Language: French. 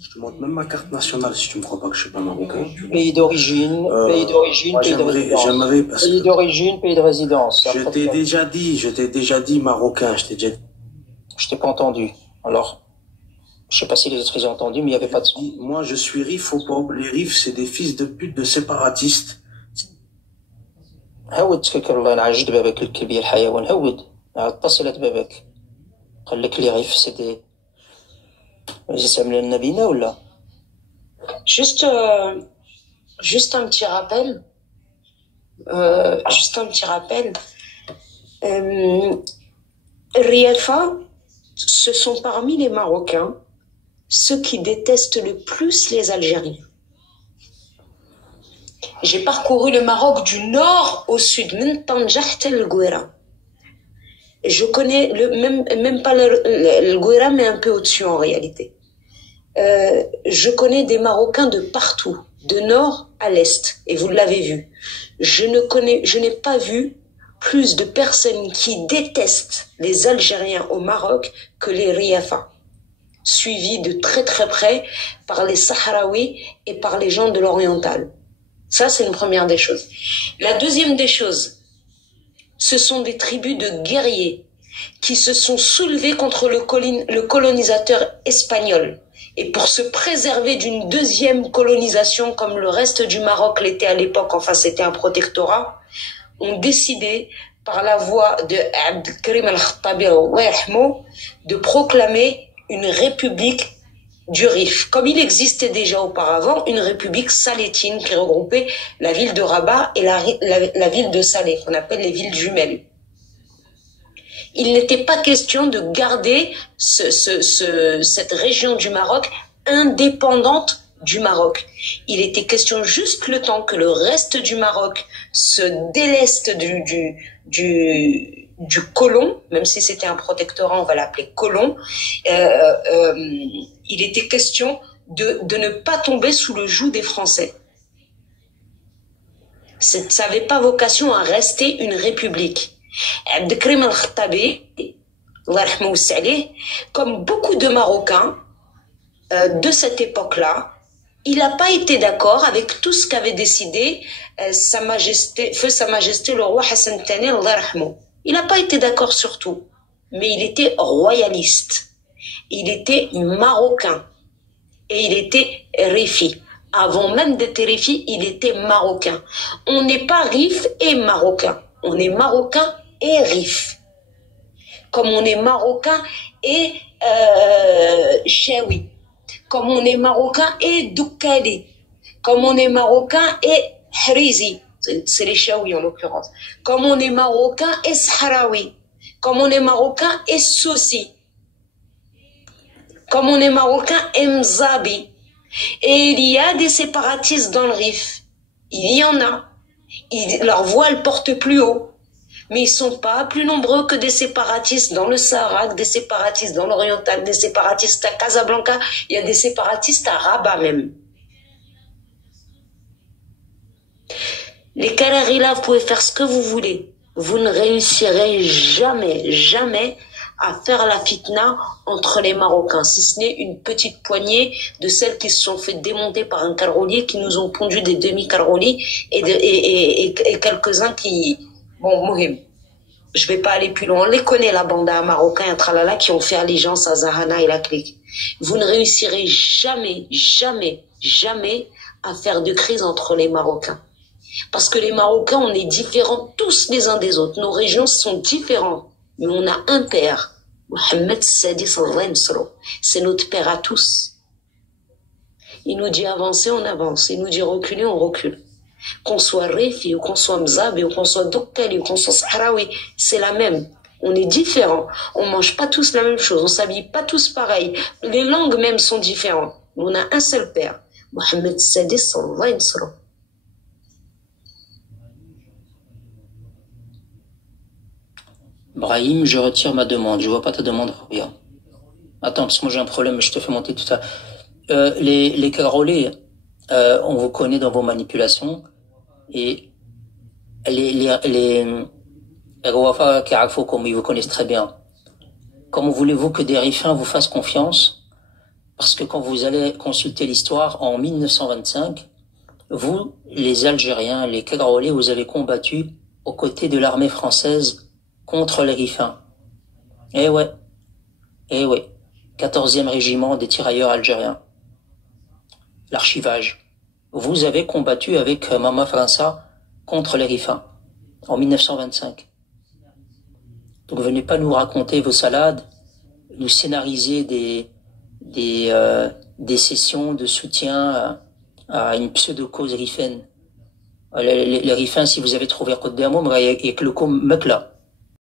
Je te montre même ma carte nationale si tu me crois pas que je suis pas marocain. Pays d'origine, pays de résidence. J'aimerais parce pays d'origine, pays de résidence. Je t'ai déjà dit marocain, Je t'ai pas entendu. Alors, je sais pas si les autres ils ont entendu, mais il y avait pas de son. Moi, je suis RIF au peuple. Les RIF, c'est des fils de pute de séparatistes. هود فيك الله ينعجد بابك الكبير حيوان هود اتصلت بابك قال لك لي غيف سيدي جسم للنبينا ولا juste un petit rappel Riafa, ce sont parmi les Marocains ceux qui détestent le plus les Algériens. J'ai parcouru le Maroc du nord au sud, min Tanja hatta l'Gouira. Et je connais même pas le Gouira, mais un peu au-dessus en réalité. Je connais des Marocains de partout, de nord à l'est, et vous l'avez vu. Je n'ai pas vu plus de personnes qui détestent les Algériens au Maroc que les Riafa, suivis de très très près par les Sahraouis et par les gens de l'oriental. Ça, c'est une première des choses. La deuxième des choses, ce sont des tribus de guerriers qui se sont soulevés contre le colonisateur espagnol. Et pour se préserver d'une deuxième colonisation comme le reste du Maroc l'était à l'époque, enfin c'était un protectorat, ont décidé par la voix de Abdelkrim al-Khattabi de proclamer une république du Rif. Comme il existait déjà auparavant une république salétine qui regroupait la ville de Rabat et la ville de Salé, qu'on appelle les villes jumelles. Il n'était pas question de garder cette région du Maroc indépendante du Maroc. Il était question juste le temps que le reste du Maroc se déleste du colon, même si c'était un protectorat, on va l'appeler colon. Il était question de ne pas tomber sous le joug des Français. Ça n'avait pas vocation à rester une république. Abdelkrim al-Khattabi, comme beaucoup de Marocains de cette époque-là, il n'a pas été d'accord avec tout ce qu'avait décidé Feu Sa Majesté le roi Hassan Thani. Il n'a pas été d'accord sur tout, mais il était royaliste, il était marocain et il était rifi. Avant même d'être rifi, il était marocain. On n'est pas rif et marocain, on est marocain et rif. Comme on est marocain et chaoui, comme on est marocain et doukali, comme on est marocain et hrizi, c'est les chaoui en l'occurrence, comme on est marocain et sahraoui, comme on est marocain et soussi, comme on est marocain et mzabi. Et il y a des séparatistes dans le Rif, il y en a, leur voile porte plus haut. Mais ils sont pas plus nombreux que des séparatistes dans le Sahara, des séparatistes dans l'Oriental, des séparatistes à Casablanca. Il y a des séparatistes à Rabat même. Les Kararila, vous pouvez faire ce que vous voulez. Vous ne réussirez jamais, jamais à faire la fitna entre les Marocains, si ce n'est une petite poignée de celles qui se sont fait démonter par un carolier, qui nous ont pondu des demi-caroliers et quelques-uns qui... Bon, Mohim, je vais pas aller plus loin. On les connaît, la banda marocain et tralala, qui ont fait allégeance à Zahana et la clique. Vous ne réussirez jamais, jamais, jamais à faire de crise entre les Marocains. Parce que les Marocains, on est différents tous les uns des autres. Nos régions sont différentes. Mais on a un père. Mohamed Sadi sallallahu c'est notre père à tous. Il nous dit avancer, on avance. Il nous dit reculer, on recule. Qu'on soit Rifi, ou qu'on soit Mzabi, ou qu'on soit Dokkali, ou qu'on soit Sahraoui, c'est la même. On est différents. On mange pas tous la même chose. On s'habille pas tous pareil. Les langues même sont différentes. On a un seul père. Mohamed Sadi sallallahu alayhi wa sallam. Brahim, je retire ma demande. Je vois pas ta demande. Bien. Attends, parce que moi j'ai un problème. Je te fais monter tout ça. Les Carolais, on vous connaît dans vos manipulations. Et les Wafa Karafo, comme ils vous connaissent très bien. Comment voulez-vous que des Rifins vous fassent confiance Parce que quand vous allez consulter l'histoire, en 1925, vous, les Algériens, les Cagarolais, vous avez combattu aux côtés de l'armée française contre les Rifains. Eh ouais, eh ouais. 14e régiment des tirailleurs algériens. L'archivage. Vous avez combattu avec Mama França contre les Rifains en 1925. Donc venez pas nous raconter vos salades, nous scénariser des sessions de soutien à une pseudo-cause rifaine. Les Rifains, si vous avez trouvé à Côte d'Amour, il y a que le coup mec là.